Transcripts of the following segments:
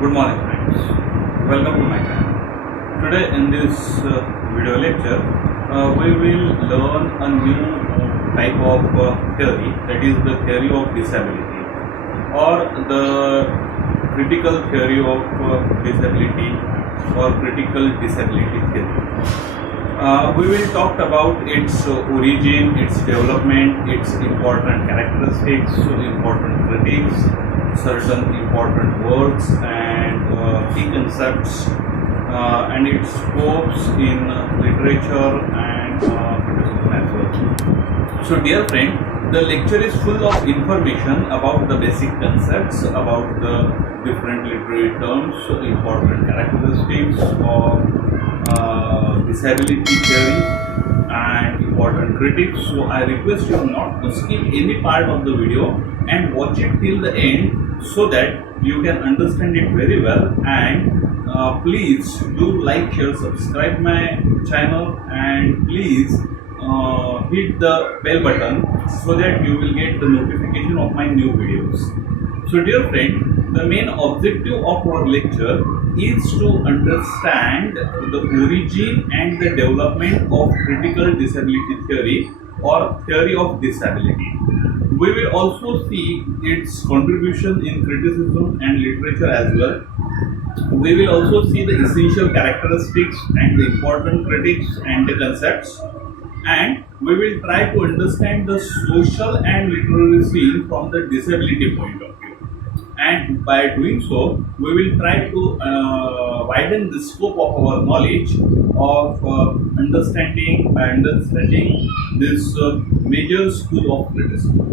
Good morning friends, welcome to my channel. Today in this video lecture we will learn a new type of theory, that is the theory of disability or the critical theory of disability or critical disability theory. We will talk about its origin, its development, its important characteristics, important critics, certain important words and key concepts and its scopes in literature and criticism as well. So dear friend, the lecture is full of information about the basic concepts, about the different literary terms, important characteristics of disability theory and important critics. So I request you not to skip any part of the video and watch it till the end so that you can understand it very well. And please do like, share, subscribe my channel, and please hit the bell button so that you will get the notification of my new videos. So dear friend, the main objective of our lecture is to understand the origin and the development of critical disability theory or theory of disability. We will also see its contribution in criticism and literature as well. We will also see the essential characteristics and the important critics and the concepts. And we will try to understand the social and literary scene from the disability point of view. And by doing so, we will try to widen the scope of our knowledge of understanding this major school of criticism.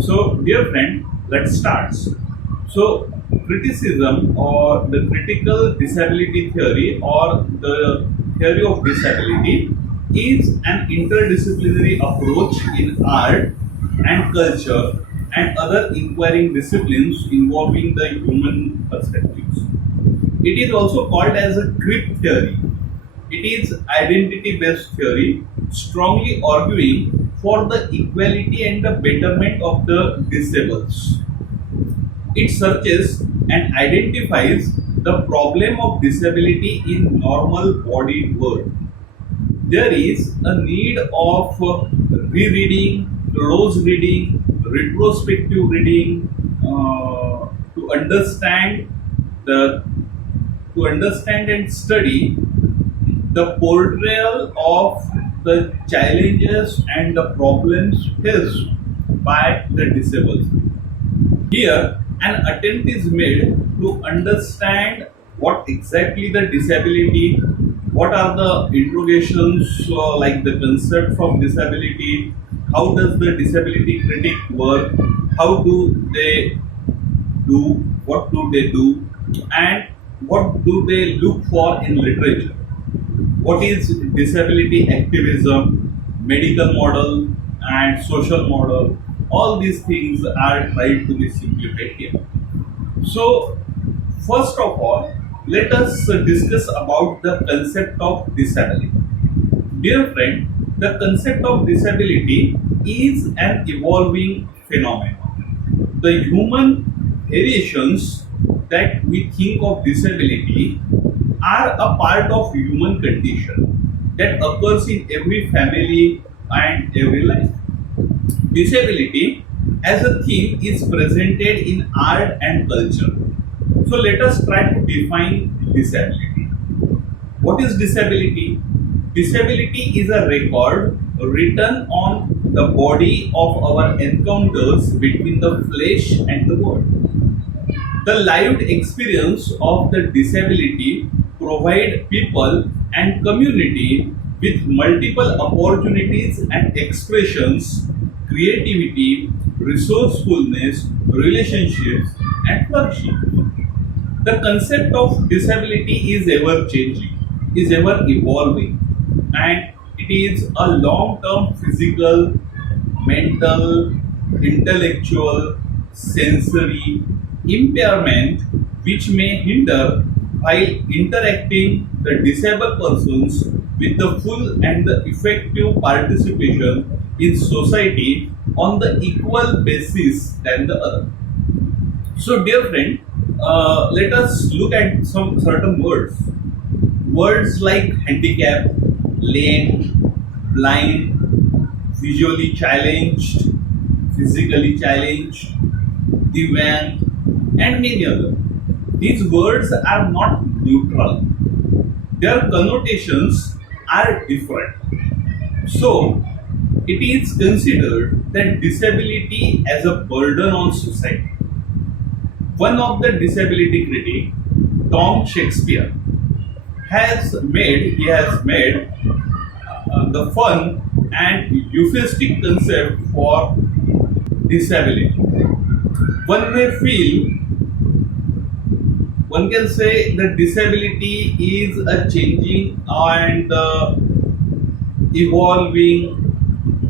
So, dear friend, let's start. So, criticism or the critical disability theory or the theory of disability is an interdisciplinary approach in art and culture and other inquiring disciplines involving the human perspectives. It is also called as a Crip Theory. It is identity-based theory, strongly arguing for the equality and the betterment of the disabled. It searches and identifies the problem of disability in normal bodied world. There is a need of rereading, close reading, retrospective reading to understand and study the portrayal of the challenges and the problems faced by the disabled. Here, an attempt is made to understand what exactly the disability, what are the interrogations like the concept of disability, how does the disability critic work, how do they do, what do they do, and what do they look for in literature. What is disability activism, medical model and social model, all these things are tried to be simplified here. So first of all, let us discuss about the concept of disability. Dear friend, the concept of disability is an evolving phenomenon. The human variations that we think of disability are a part of human condition that occurs in every family and every life. Disability as a theme is presented in art and culture. So let us try to define disability. What is disability? Disability is a record written on the body of our encounters between the flesh and the world. The lived experience of the disability provide people and community with multiple opportunities and expressions, creativity, resourcefulness, relationships, and flourishing. The concept of disability is ever changing, is ever evolving, and it is a long-term physical, mental, intellectual, sensory impairment which may hinder while interacting the disabled persons with the full and the effective participation in society on the equal basis than the other. So dear friend, Let us look at some certain words. Words like handicap, lame, blind, visually challenged, physically challenged, divan, and many others. These words are not neutral. Their connotations are different. So, it is considered that disability as a burden on society. One of the disability critics, Tom Shakespeare, he has made the fun and euphemistic concept for disability. One may feel, one can say that disability is a changing and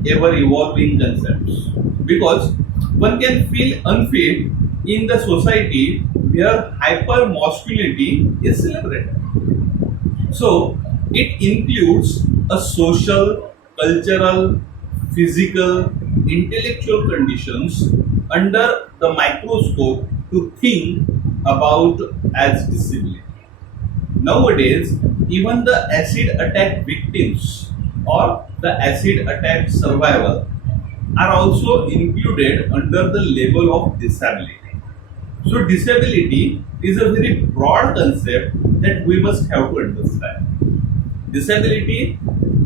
ever evolving concepts, because one can feel unfit in the society where hyper masculinity is celebrated. So it includes a social, cultural, physical, intellectual conditions under the microscope to think about as disability. Nowadays, even the acid attack victims or the acid attack survivor are also included under the label of disability. So, disability is a very broad concept that we must have to understand. Disability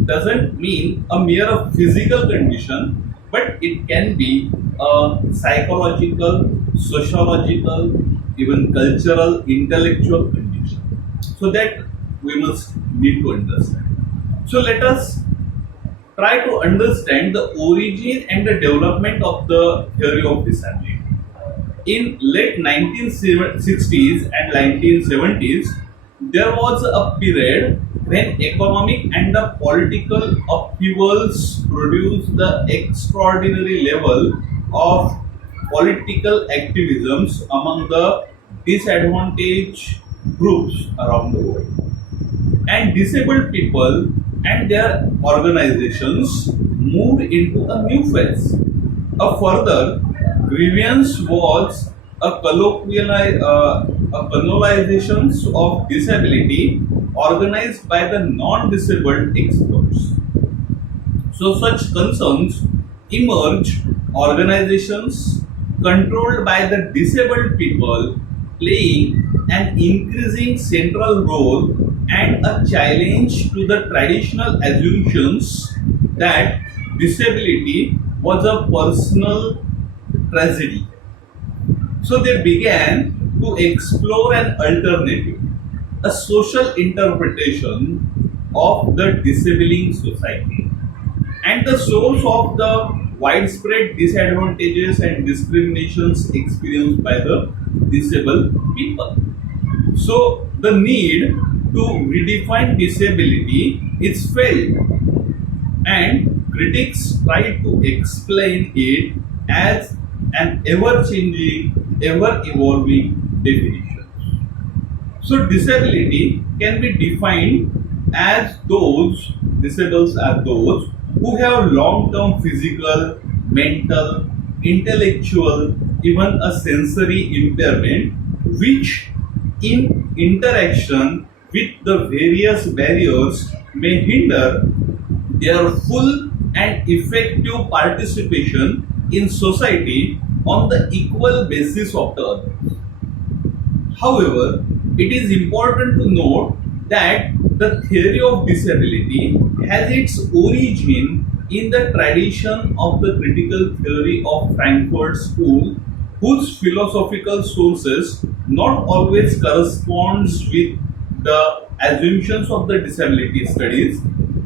doesn't mean a mere physical condition, but it can be a psychological, sociological, even cultural, intellectual condition. So that we must need to understand. So let us try to understand the origin and the development of the theory of disability. In late 1960s and 1970s, there was a period when economic and the political upheavals produced the extraordinary level of political activisms among the disadvantaged groups around the world. And disabled people and their organizations moved into a new phase. A further grievance was a colonialization of disability organized by the non-disabled experts. So such concerns emerged organizations controlled by the disabled people playing an increasing central role and a challenge to the traditional assumptions that disability was a personal tragedy. So they began to explore an alternative, a social interpretation of the disabling society and the source of the widespread disadvantages and discriminations experienced by the disabled people. So the need to redefine disability is felt, and critics try to explain it as an ever-changing, ever-evolving definition. So disability can be defined as those, disabled are those who have long-term physical, mental, intellectual, even a sensory impairment, which in interaction with the various barriers may hinder their full and effective participation in society on the equal basis of the others. However, it is important to note that the theory of disability has its origin in the tradition of the critical theory of Frankfurt School, whose philosophical sources not always corresponds with the assumptions of the disability studies,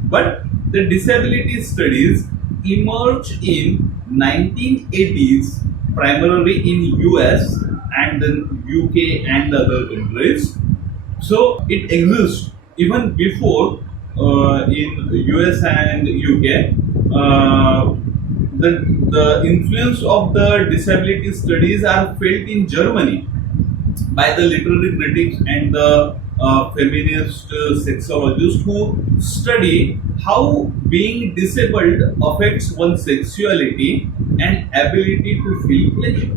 but the disability studies emerged in 1980s primarily in US and then UK and other countries. So it exists even before in US and UK. The influence of the disability studies are felt in Germany by the literary critics and the feminist sexologists who study how being disabled affects one's sexuality and ability to feel pleasure.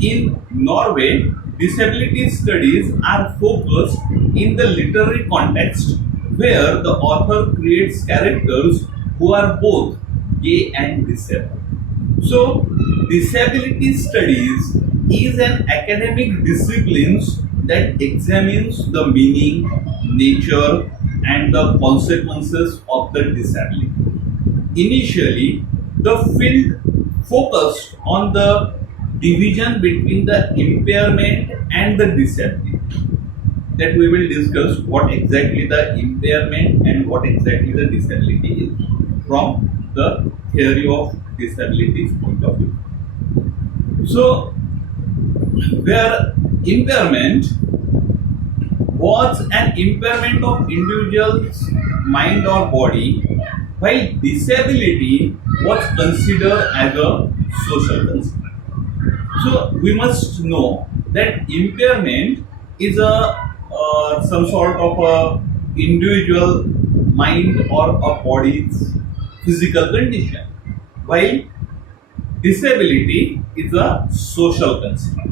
In Norway, disability studies are focused in the literary context where the author creates characters who are both gay and disabled. So, disability studies is an academic discipline that examines the meaning, nature, and the consequences of the disability. Initially, the field focused on the division between the impairment and the disability. That we will discuss what exactly the impairment and what exactly the disability is from the theory of disabilities point of view. So, where impairment was an impairment of individual's mind or body, while disability was considered as a social construct. So we must know that impairment is a some sort of a individual mind or a body's physical condition, while disability is a social construct.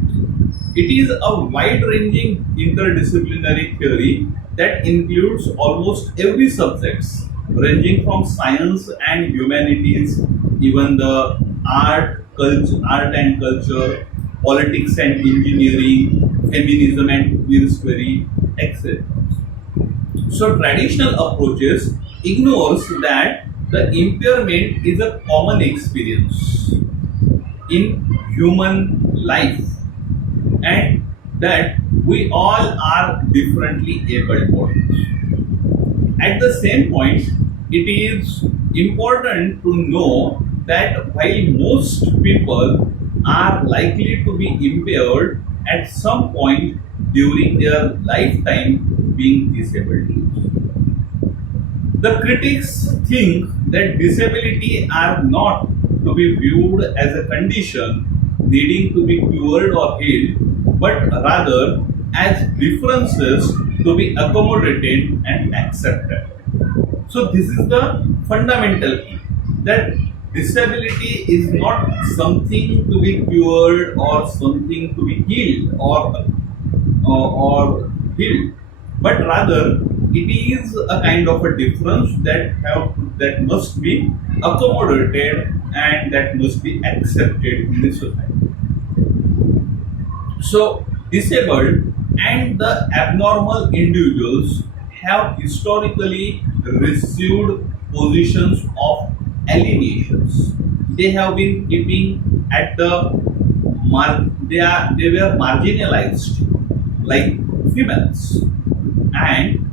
It is a wide-ranging interdisciplinary theory that includes almost every subject, ranging from science and humanities, even the art and culture, politics and engineering, feminism and queer theory, etc. So traditional approaches ignores that the impairment is a common experience in human life and that we all are differently able bodies. At the same point, it is important to know that while most people are likely to be impaired at some point during their lifetime being disabled. The critics think that disability are not to be viewed as a condition needing to be cured or healed, but rather as differences to be accommodated and accepted. So this is the fundamental key, that disability is not something to be cured or something to be healed or healed, but rather it is a kind of a difference that must be accommodated and that must be accepted in the society. So, disabled and the abnormal individuals have historically received positions of alienations. They have been keeping at the they were marginalized like females, and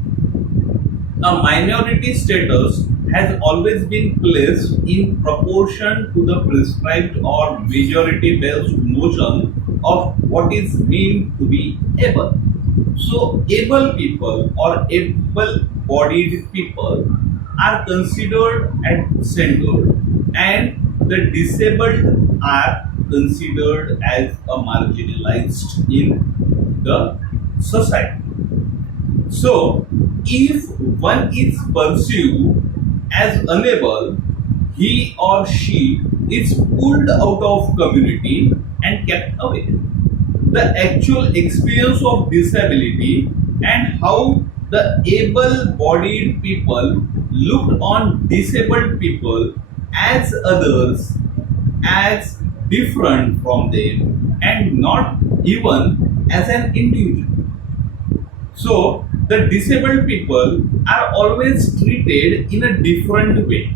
a minority status has always been placed in proportion to the prescribed or majority based notion of what is meant to be able. So, able people or able bodied people are considered at center, and the disabled are considered as a marginalized in the society. So, if one is perceived as unable, he or she is pulled out of community and kept away. The actual experience of disability and how the able-bodied people looked on disabled people as others, as different from them, and not even as an individual. So, the disabled people are always treated in a different way.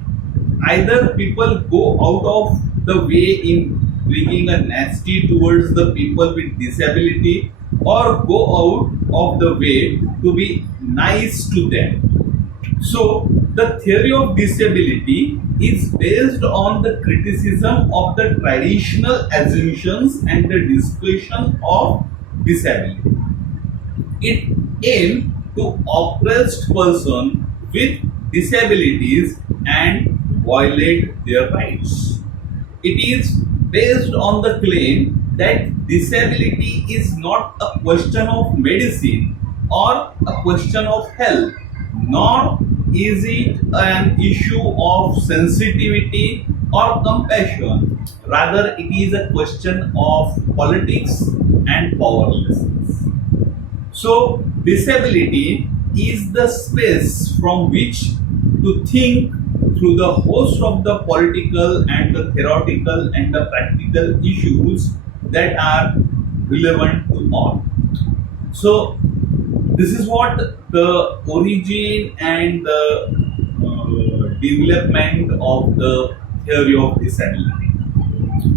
Either people go out of the way in bringing a nasty towards the people with disability, or go out of the way to be nice to them. So, the theory of disability is based on the criticism of the traditional assumptions and the discussion of disability. It aims to oppressed person with disabilities and violate their rights. It is based on the claim that disability is not a question of medicine or a question of health, nor is it an issue of sensitivity or compassion. Rather, it is a question of politics and powerlessness. So, disability is the space from which to think through the host of the political and the theoretical and the practical issues that are relevant to all. So, this is what the origin and the development of the theory of disability.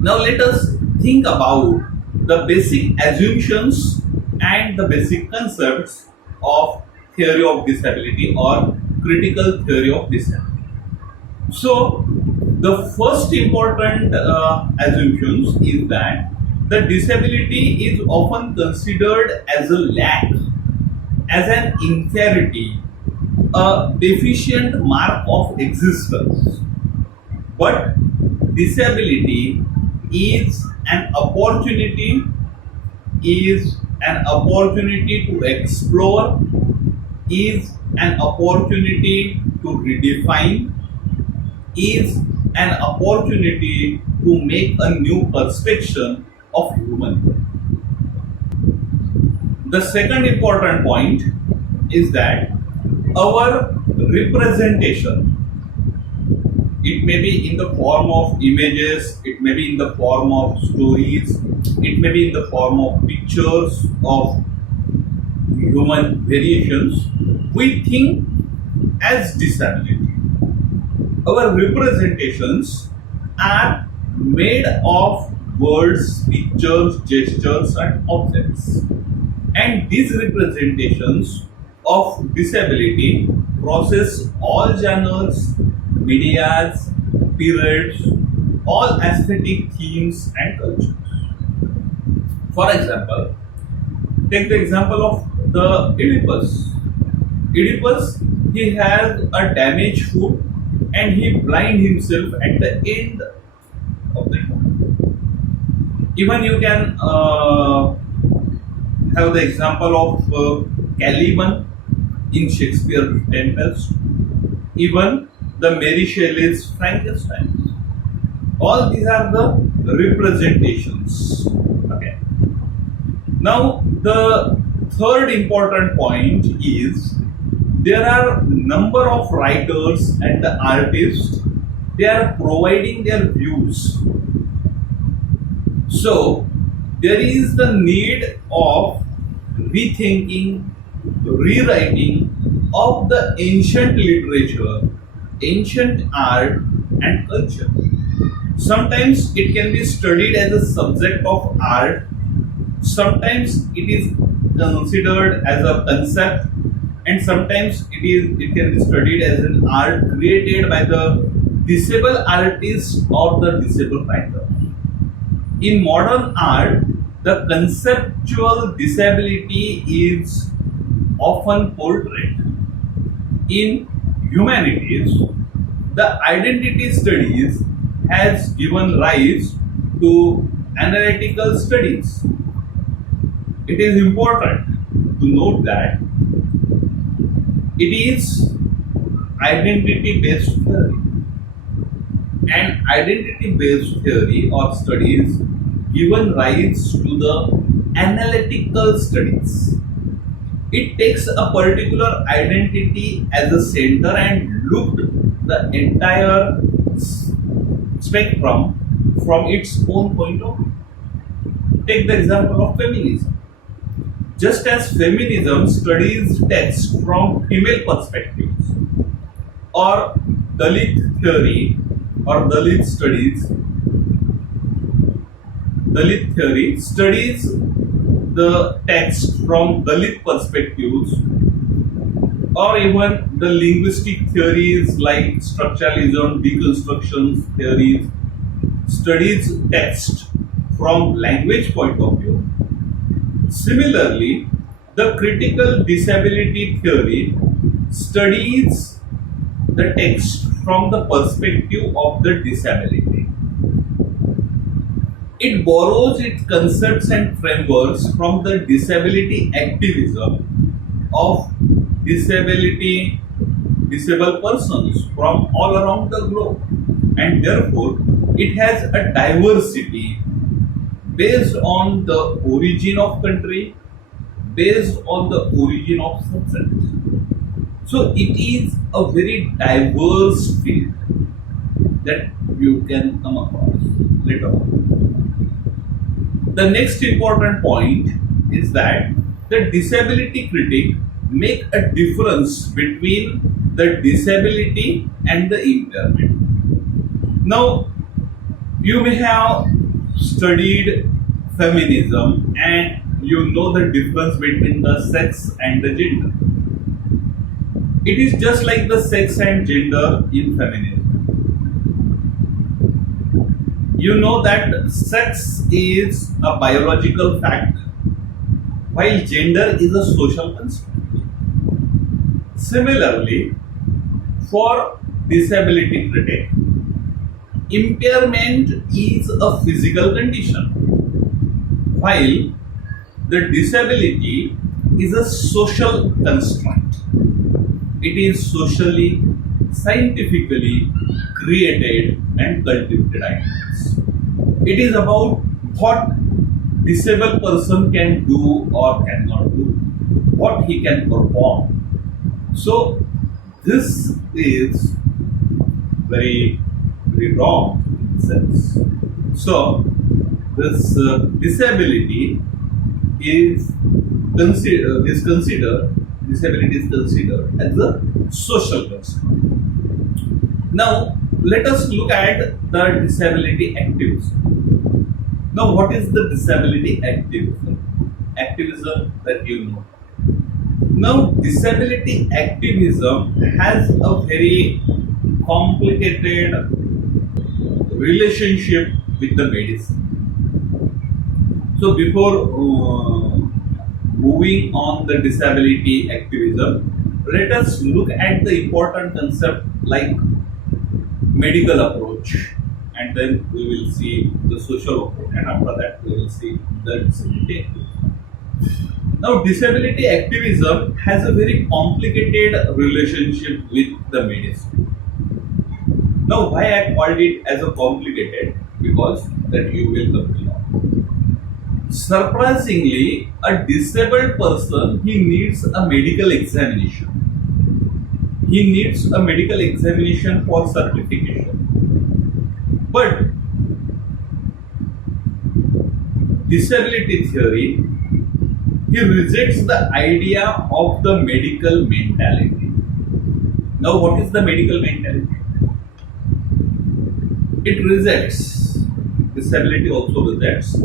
Now, let us think about the basic assumptions and the basic concepts of theory of disability or critical theory of disability. So, the first important assumptions is that the disability is often considered as a lack, as an inferiority, a deficient mark of existence. But disability is an opportunity, to explore, is an opportunity to redefine, is an opportunity to make a new perspective of human. The second important point is that our representation, it may be in the form of images, it may be in the form of stories, it may be in the form of pictures of human variations, we think as disability. Our representations are made of words, pictures, gestures, and objects. And these representations of disability process all genres, medias, periods, all aesthetic themes and cultures. For example, take the example of the Oedipus. Oedipus, he has a damaged foot and he blind himself at the end of the film. Even you can have the example of Caliban in Shakespeare's Tempest, even the Mary Shelley's Frankenstein. All these are the representations. Okay. Now the third important point is there are number of writers and the artists, they are providing their views. So there is the need of rethinking, rewriting of the ancient literature, ancient art and culture. Sometimes it can be studied as a subject of art, sometimes it is considered as a concept, and sometimes it can be studied as an art created by the disabled artist or the disabled writer. In modern art, the conceptual disability is often portrayed. In humanities, the identity studies has given rise to analytical studies. It is important to note that it is identity-based theory, and identity-based theory or studies given rise to the analytical studies. It takes a particular identity as a center and looked the entire spectrum from its own point of view. Take the example of feminism. Just as feminism studies text from female perspectives, or Dalit theory or Dalit theory studies the text from Dalit perspectives, or even the linguistic theories like structuralism, deconstruction theories studies text from language point of view. Similarly, the critical disability theory studies the text from the perspective of the disability. It borrows its concepts and frameworks from the disability activism of disabled persons from all around the globe. and therefore it has a diversity based on the origin of country, based on the origin of subject. So it is a very diverse field that you can come across later on. The next important point is that the disability critic make a difference between the disability and the impairment. Now, you may have studied feminism and you know the difference between the sex and the gender. It is just like the sex and gender in feminism. You know that sex is a biological fact, while gender is a social construct. Similarly, for disability critic, impairment is a physical condition, while the disability is a social construct. It is socially, scientifically created and cultivated ideas. It is about what disabled person can do or cannot do, what he can perform. So this is very wrong in the sense. So this disability is considered as a social construct. Now let us look at the disability activism. Now what is the disability activism? Activism that you know. Now disability activism has a very complicated relationship with the medicine. So before moving on the disability activism, let us look at the important concept like medical approach, and then we will see the social approach, and after that we will see the disability activism. Now disability activism has a very complicated relationship with the medicine. Now why I called it as a complicated? Because that you will come to know. Surprisingly, a disabled person, he needs a medical examination. He needs a medical examination for certification. But disability theory, he rejects the idea of the medical mentality. Now what is the medical mentality? It rejects, disability also rejects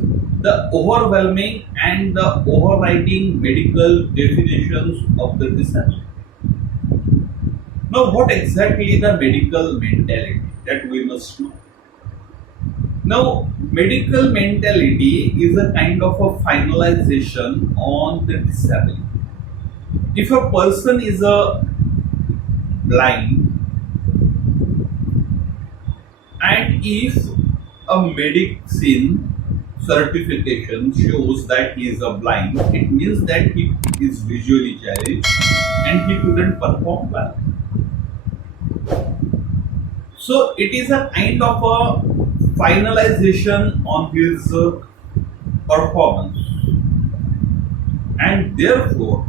the overwhelming and the overriding medical definitions of the disability. Now what exactly the medical mentality that we must know? Now medical mentality is a kind of a finalization on the disability. If a person is a blind, and if a medicine certification shows that he is a blind, it means that he is visually challenged and he couldn't perform well. So it is a kind of a finalization on his performance, and therefore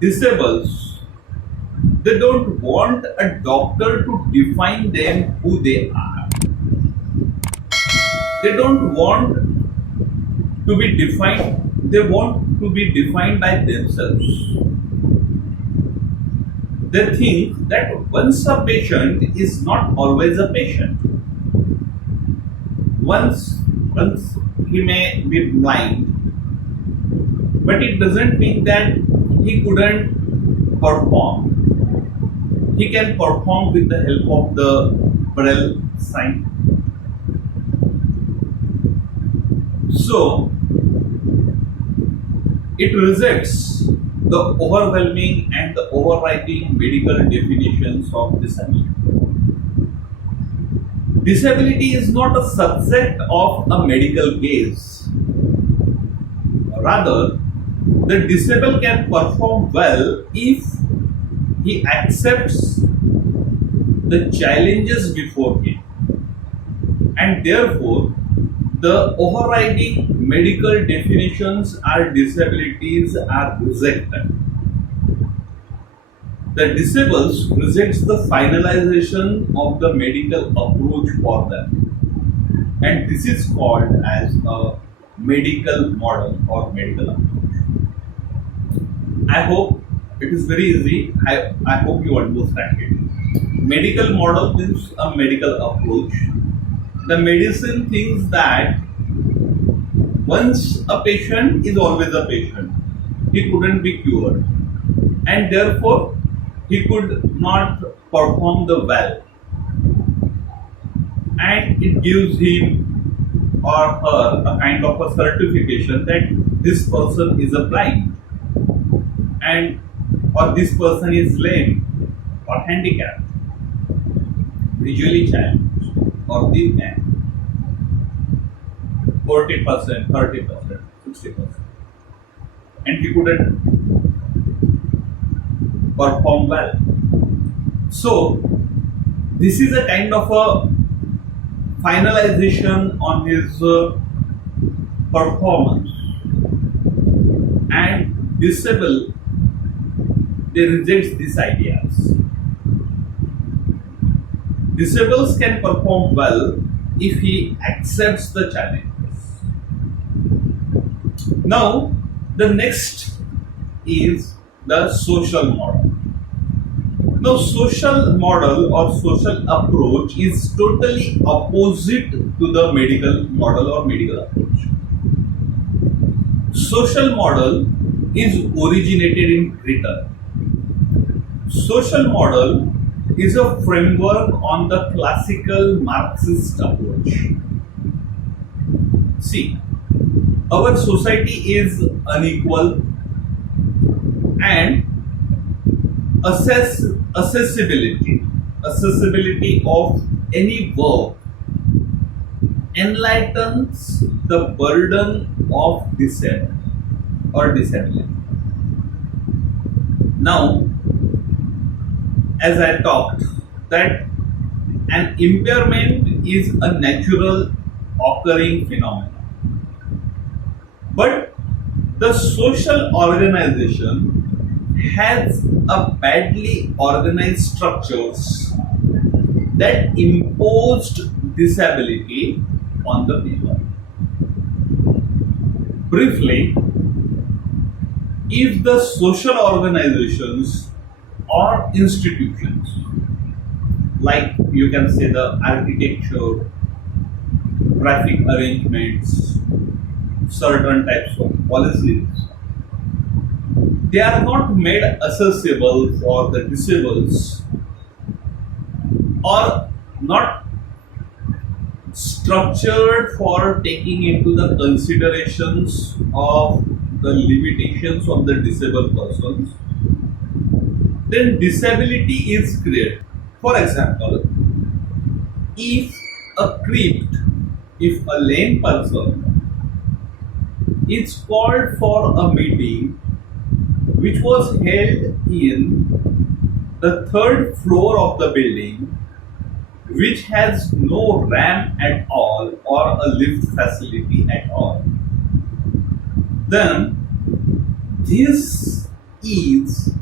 disables, they don't want a doctor to define them who they are. They don't want to be defined, they want to be defined by themselves. They think that once a patient is not always a patient. Once he may be blind, but it doesn't mean that he couldn't perform. He can perform with the help of the Braille sign. So it rejects the overwhelming and the overriding medical definitions of disability. Disability is not a subject of a medical case. Rather, the disabled can perform well if he accepts the challenges before him, and therefore the overriding medical definitions or disabilities are rejected. The disables rejects the finalization of the medical approach for them, and this is called as a medical model or medical approach. I hope it is very easy. I hope you understand it. Medical model means a medical approach. The medicine thinks that once a patient is always a patient. He couldn't be cured, and therefore he could not perform the well, and it gives him or her a kind of a certification that this person is a blind, and or this person is lame or handicapped, visually challenged, or this man. 40%, 30%, 60%, and he couldn't perform well. So this is a kind of a finalization on his performance, and disable, they reject these ideas. Disables can perform well if he accepts the challenges. Now, the next is the social model. Now, social model or social approach is totally opposite to the medical model or medical approach. Social model is originated in Britain. Social model is a framework on the classical Marxist approach. See, our society is unequal, and accessibility of any work enlightens the burden of disability. Now, as I talked, that an impairment is a natural occurring phenomenon. But the social organization has a badly organized structures that imposed disability on the people. Briefly, if the social organizations or institutions, like you can say the architecture, traffic arrangements, certain types of policies, they are not made accessible for the disabled or not structured for taking into the considerations of the limitations of the disabled persons, then disability is created. For example, if a lame person is called for a meeting which was held in the third floor of the building, which has no ramp at all or a lift facility at all, then this is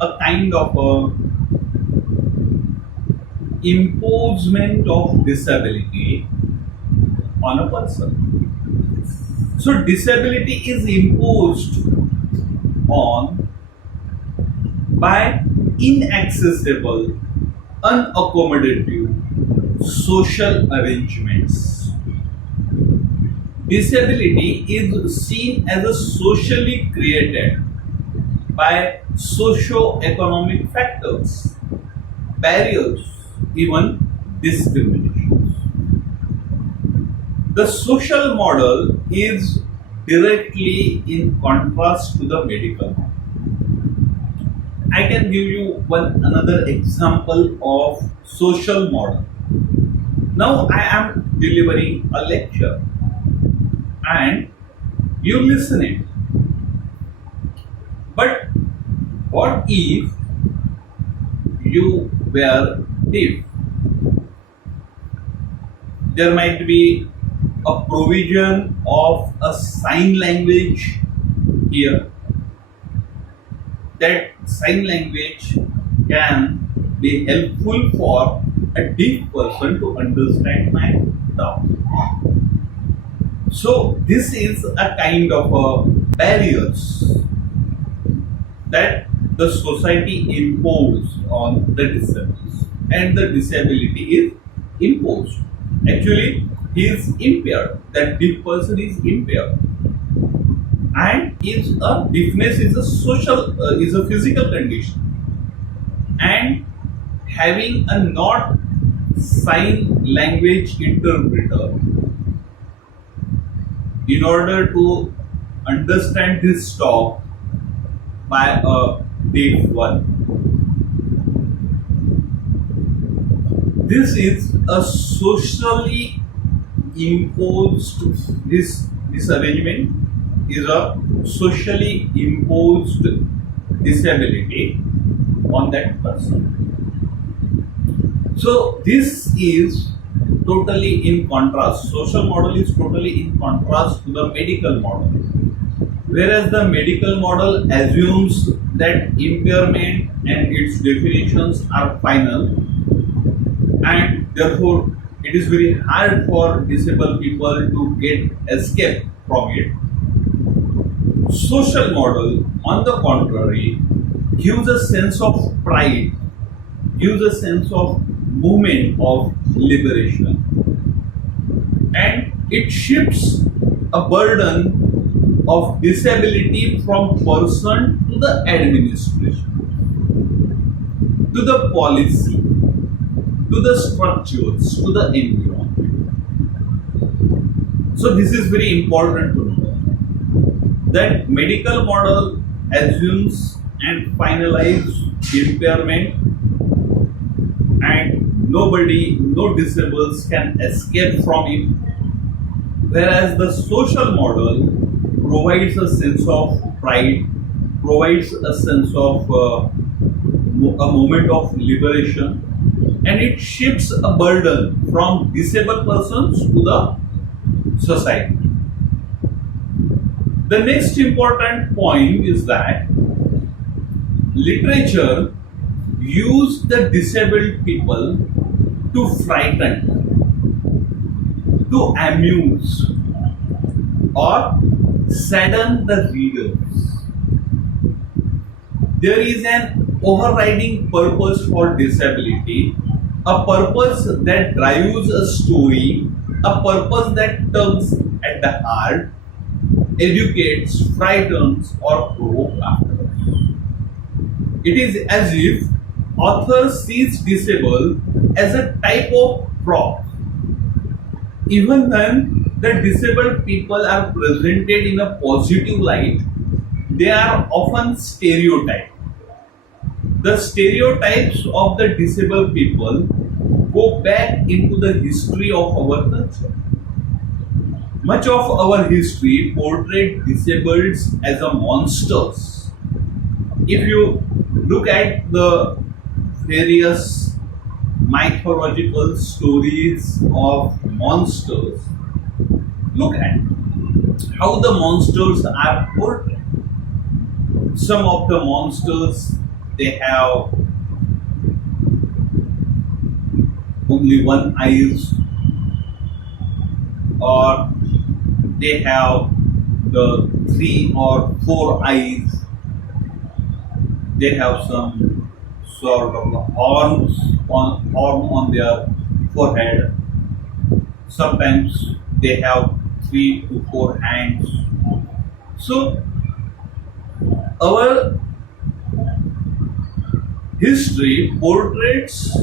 a kind of a imposement of disability on a person. So disability is imposed on by inaccessible, unaccommodative social arrangements. Disability is seen as a socially created by socio-economic factors, barriers, even discriminations. The social model is directly in contrast to the medical model. I can give you another example of social model. Now I am delivering a lecture and you listen it. But what if you were deaf. There might be a provision of a sign language here. That sign language can be helpful for a deaf person to understand my doubt. So this is a kind of a barriers that the society imposes on the disabled, and the disability is imposed. Actually, he is impaired. That deaf person is impaired, and is a deafness is a social is a physical condition, and having a not sign language interpreter in order to understand this talk by a deaf one. This is a socially imposed, this arrangement is a socially imposed disability on that person. So this is totally in contrast. Social model is totally in contrast to the medical model. Whereas the medical model assumes that impairment and its definitions are final, and therefore it is very hard for disabled people to get escape from it. Social model, on the contrary, gives a sense of pride, gives a sense of movement of liberation, and it shifts a burden of disability from person to the administration, to the policy, to the structures, to the environment. So this is very important to know that medical model assumes and finalizes impairment, and no disabled can escape from it. Whereas the social model provides a sense of pride, provides a sense of a moment of liberation, and it shifts a burden from disabled persons to the society. The next important point is that literature used the disabled people to frighten, to amuse, or sadden the readers. There is an overriding purpose for disability, a purpose that drives a story, a purpose that tugs at the heart, educates, frightens, or provokes after. It is as if author sees disabled as a type of prop. Even when the disabled people are presented in a positive light, they are often stereotyped. The stereotypes of the disabled people go back into the history of our culture. Much of our history portrayed disabled as a monsters. If you look at the various mythological stories of monsters, look at how the monsters are portrayed. Some of the monsters, they have only one eyes, or they have the 3 or 4 eyes. They have some sort of horn on their forehead. Sometimes they have 3 to 4 hands. So our history portrays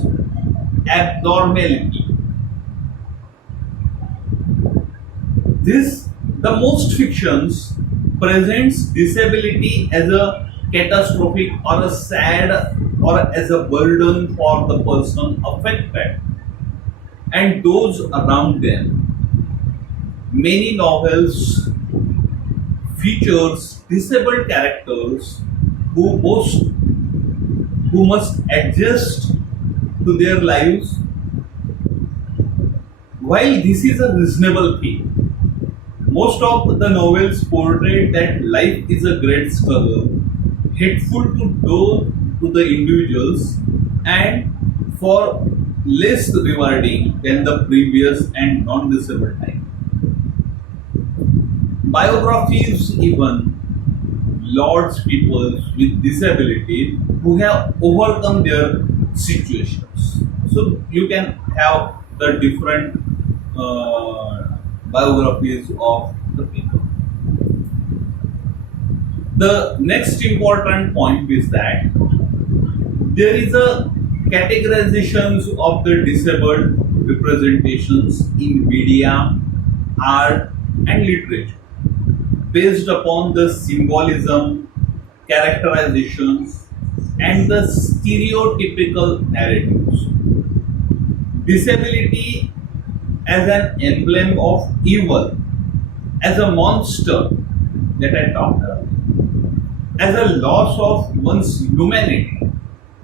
abnormality. The most fictions presents disability as a catastrophic or a sad or as a burden for the person affected and those around them. Many novels features disabled characters who must adjust to their lives. While this is a reasonable thing, most of the novels portray that life is a great struggle, hateful to the individuals, and for less rewarding than the previous and non-disabled life. Biographies even laud people with disability who have overcome their situations. So you can have the different biographies of the people. The next important point is that there is a categorizations of the disabled representations in media, art and literature based upon the symbolism, characterizations and the stereotypical narratives. Disability as an emblem of evil, as a monster that I talked about, as a loss of one's humanity.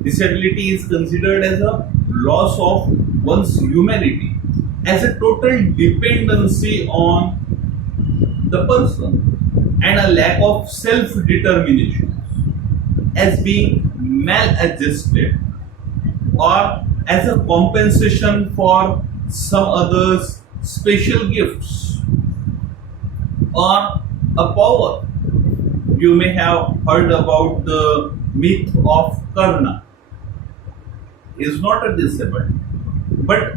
Disability is considered as a loss of one's humanity, as a total dependency on the person, and a lack of self-determination, as being maladjusted, or as a compensation for some others' special gifts, or a power. You may have heard about the myth of Karna. He is not a disabled, but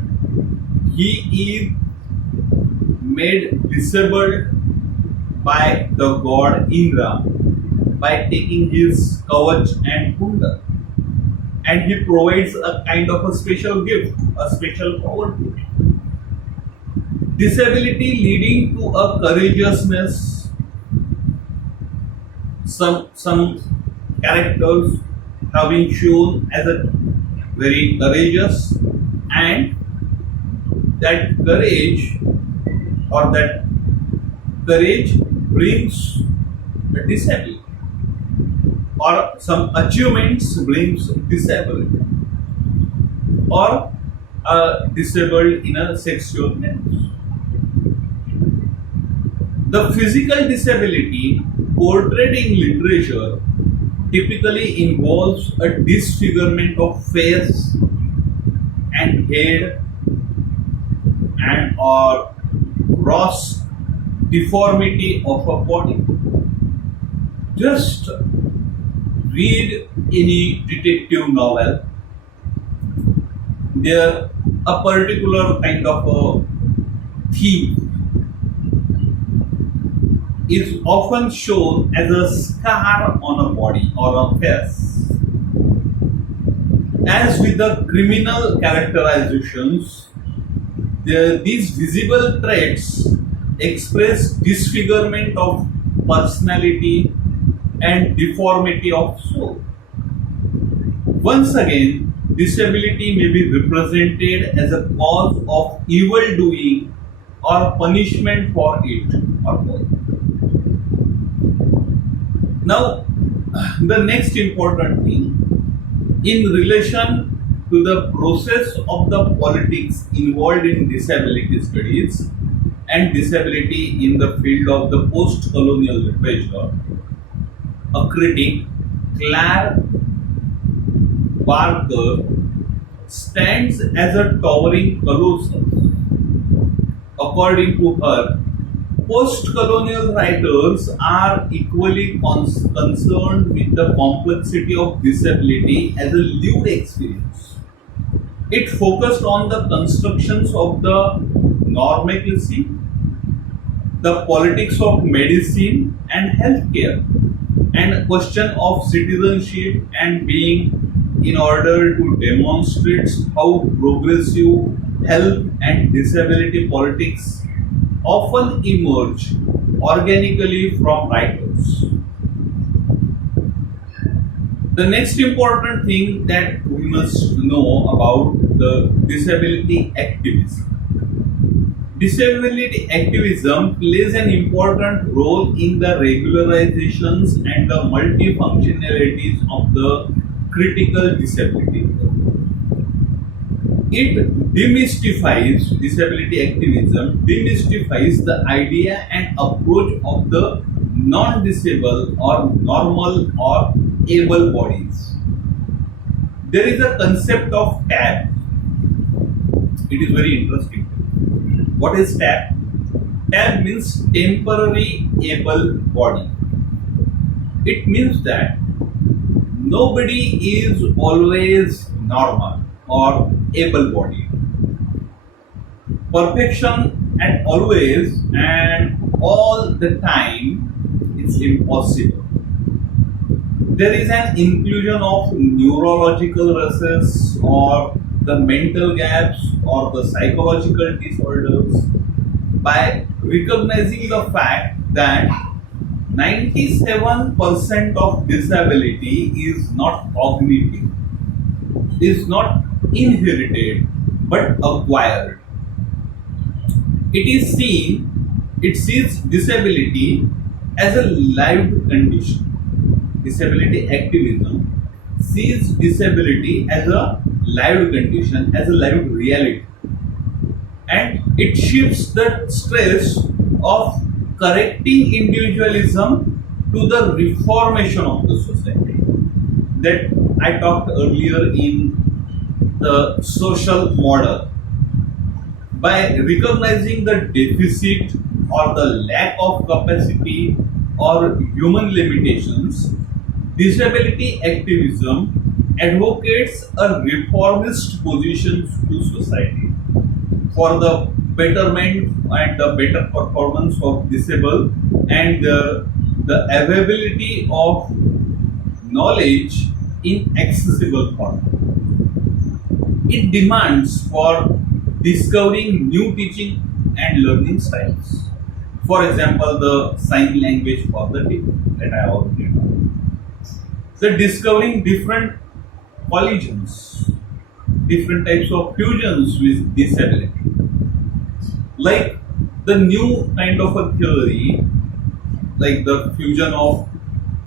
he is made disabled by the god Indra by taking his kavach and kunda, and he provides a kind of a special gift, a special power to him. Disability leading to a courageousness. Some characters have been shown as a very courageous, and that courage brings a disability, or some achievements brings disability, or disabled in a sexual manner. The physical disability portrayed in literature typically involves a disfigurement of face and head, and or gross deformity of a body. Just read any detective novel. There a particular kind of a theme is often shown as a scar on a body or a face. As with the criminal characterizations, these visible traits express disfigurement of personality and deformity of soul. Once again, disability may be represented as a cause of evil doing or punishment for it, or both. Now, the next important thing in relation to the process of the politics involved in disability studies and disability in the field of the post-colonial literature, a critic, Claire Barker, stands as a towering colossus. According to her, post-colonial writers are equally concerned with the complexity of disability as a lived experience. It focused on the constructions of the normacy, the politics of medicine and healthcare, and question of citizenship and being, in order to demonstrate how progressive health and disability politics often emerge organically from writers. The next important thing that we must know about the disability activism. Disability activism plays an important role in the regularizations and the multifunctionalities of the critical disability. It demystifies disability activism, demystifies the idea and approach of the non-disabled or normal or able bodies. There is a concept of TAB. It is very interesting. What is TAB? TAB means temporary able body. It means that nobody is always normal or able-bodied. Perfection and always and all the time is impossible. There is an inclusion of neurological recess or the mental gaps or the psychological disorders by recognizing the fact that 97% of disability is not cognitive, is not inherited but acquired. It sees disability as a lived condition. Disability activism sees disability as a lived condition, as a lived reality. And it shifts the stress of correcting individualism to the reformation of the society that I talked earlier in the social model. By recognizing the deficit or the lack of capacity or human limitations, disability activism advocates a reformist position to society for the betterment and the better performance of disabled and the availability of knowledge in accessible form. It demands for discovering new teaching and learning styles. For example, the sign language for the deaf that I already talked. The discovering different collisions, different types of fusions with disability. Like the new kind of a theory, like the fusion of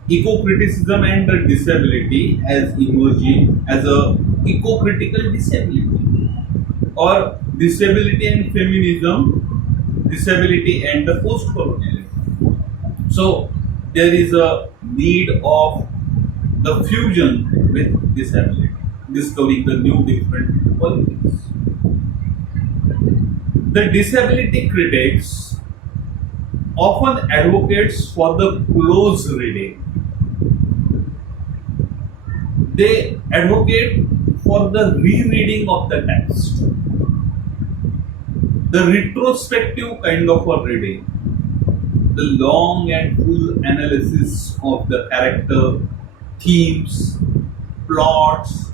eco-criticism and the disability as emerging as a eco-critical disability, or disability and feminism, disability and the post-colonialism. So there is a need of the fusion with disability, discovering the new different qualities. The disability critics often advocates for the close reading. They advocate for the rereading of the text, the retrospective kind of a reading, the long and full analysis of the character, themes, plots,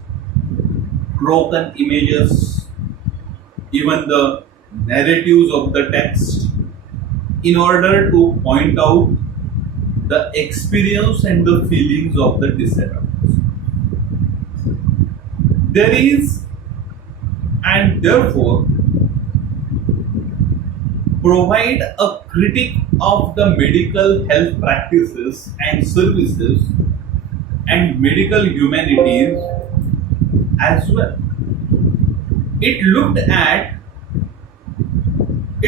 broken images, even the narratives of the text, in order to point out the experience and the feelings of the disabled. There is, and therefore provide a critique of the medical health practices and services and medical humanities as well. It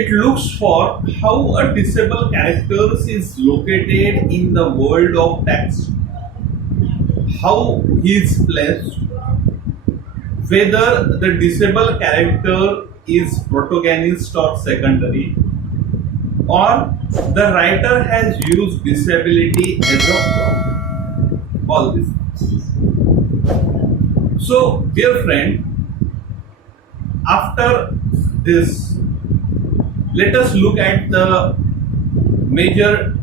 looks for how a disabled character is located in the world of text, how he is placed, whether the disabled character is protagonist or secondary, or the writer has used disability as a prop. All this. So, dear friend, after this, let us look at the major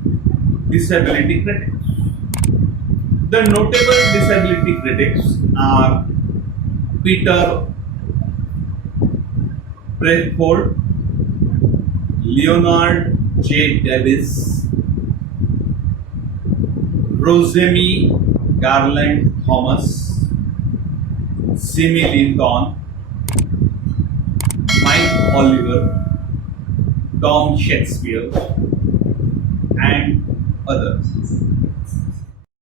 disability critics. The notable disability critics are Peter Bradford, Leonard J. Davis, Rosemary Garland Thomas, Simi Linton, Mike Oliver, Tom Shakespeare, and others.